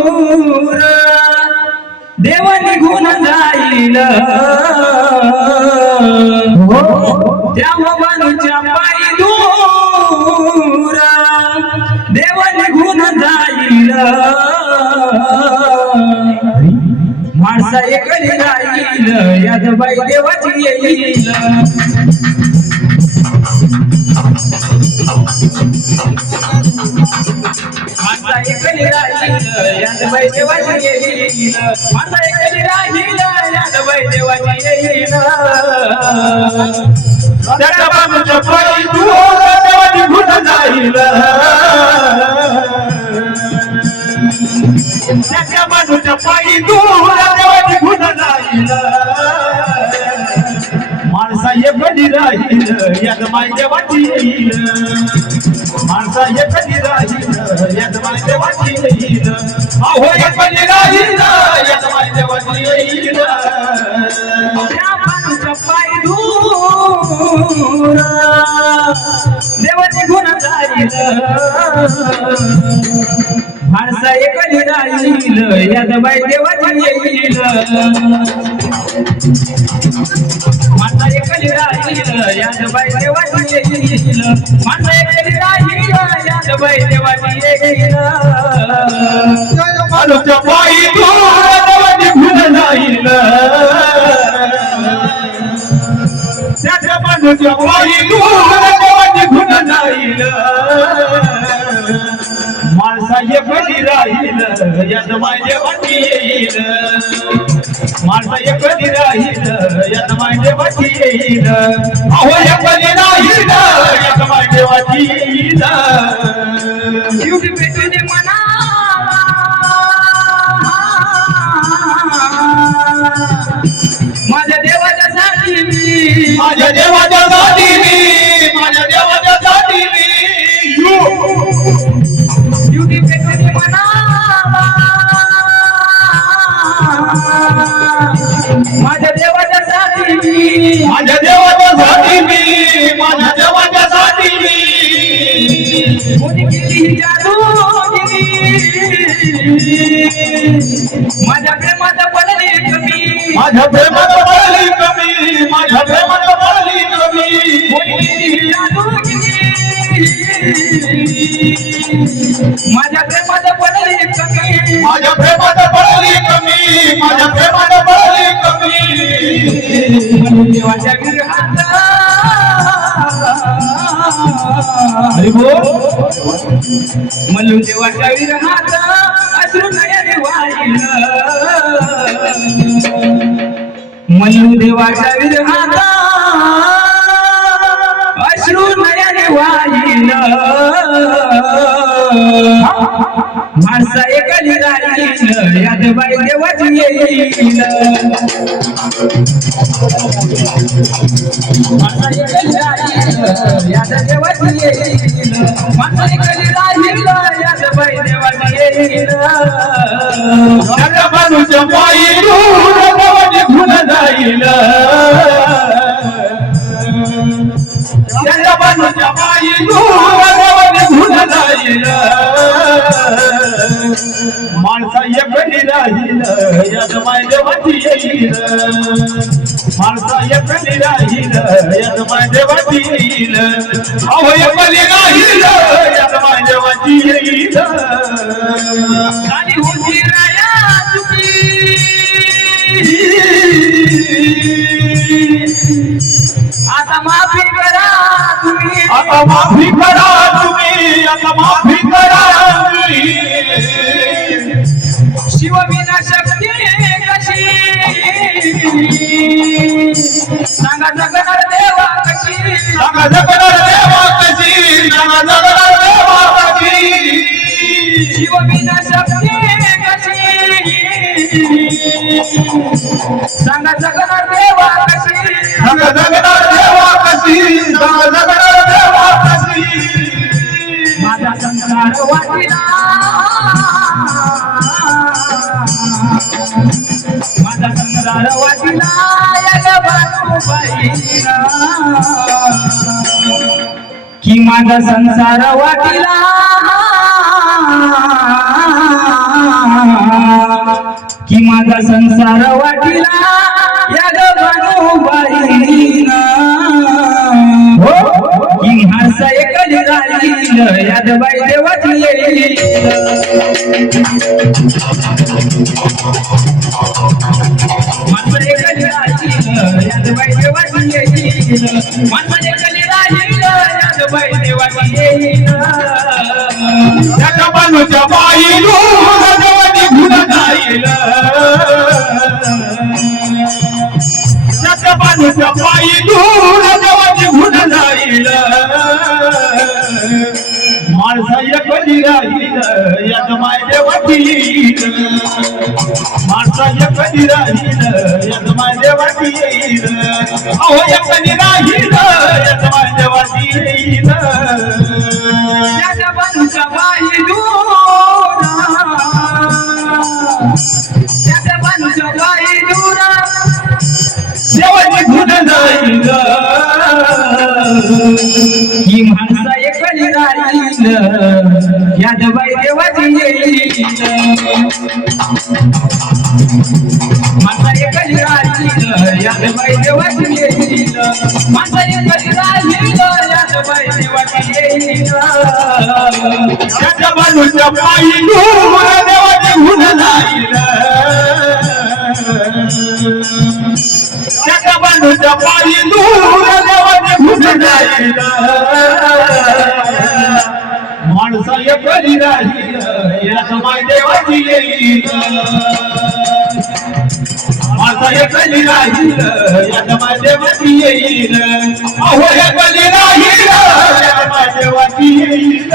दूर. देव निघून जाईल. हो, त्या भवानीच्या पायी दूर. देव निघून जाईल. माणसा एकली राहील याद बाई देवाची येईल. Thank you. राहील देवाची येईल माणसा एकली राहील यात देवाची येईल त्याच्या बाजूच्या पायी दूर जाईल त्याच्या बाजूच्या पायी दूर देव निघून जाईल माणसा राहील याद माय देवाची येईल. माणसा एकटी राहील याद देवाची येईल. अहो एकटी राहील देवाची येईल. देवाची गुण जाईल. माणसा एकली राहील यादबाई देवाची येईल. माणसा एकली राहील यादबाई देवाची येईल. माणसा पायी निघून जाईल त्याच्या माणूच्या पायी दूर देव निघून जाईल राहील? याद माय देवाची येईल. माझा एकटी राहील? याद माय देवाची येईल. अहो एकटी राहील? याद माय देवाची येईल मना मी माझ्या देवाच्या साठी मी माझ्या देवाच्या साठी मी. कोणी केली जादूगिरी माझ्या प्रेमात पडली कमी. माझ्या प्रेमात पडली कमी माझ्या प्रेमात म्हणून देवाच्या विरहात हरी बोल म्हणून देवाच्या विरहात अश्रू नयने वाईल म्हणून देवाच्या विरहात अश्रू नयने माणसा एकली राहील याद बाई देवाची येईल. माणसा एकली राहील याद देवाची येईल. माणसा एकली राहील याद बाई देवाची येईल. माणसा एकटी राहील याद माय देवाची येईल माणसा एकटी राहील याद माय देवाची येईल अहो एकटी राहील याद माय देवाची येईल आणि होती राया तुझी आता माफी करा तुम्ही. आता माफी करा तुम्ही आता माफी करा सांगा जगणार देवा कशी? सांगा जगणार देवा कशी? सांगा जगणार देवा कशी? शिवविना शक्ती कशी? सांगा जगणार माझा कि माझा संसार वाटिला. की माझा संसार वाटिला. याद बाईना हो कि हासा एकली याद बाई देवाची येईल. माझं एकली राहील याद देवाची येईल राहील देवाची येईल. माणसा एकली राहील यात माय देवाची माणसा एकली राहील यात माय देवाची येईल अहो कधी राहील यात माय देवाची येईल एकली राहील याद देवाची येईल माणसा एकली राहील याद देवाची येईल माणसा एकली राहील याद बाई देवाची येईल त्याच्या बाजूच्या पायी गुण जाईल त्याच्या बाजूच्या पायी गुण जाईल माणसा बळी राहील यात माय देवाची येईल माणसा एकली राहील यात माय देवाची येईल अहो एकली राहील यात माय देवाची येईल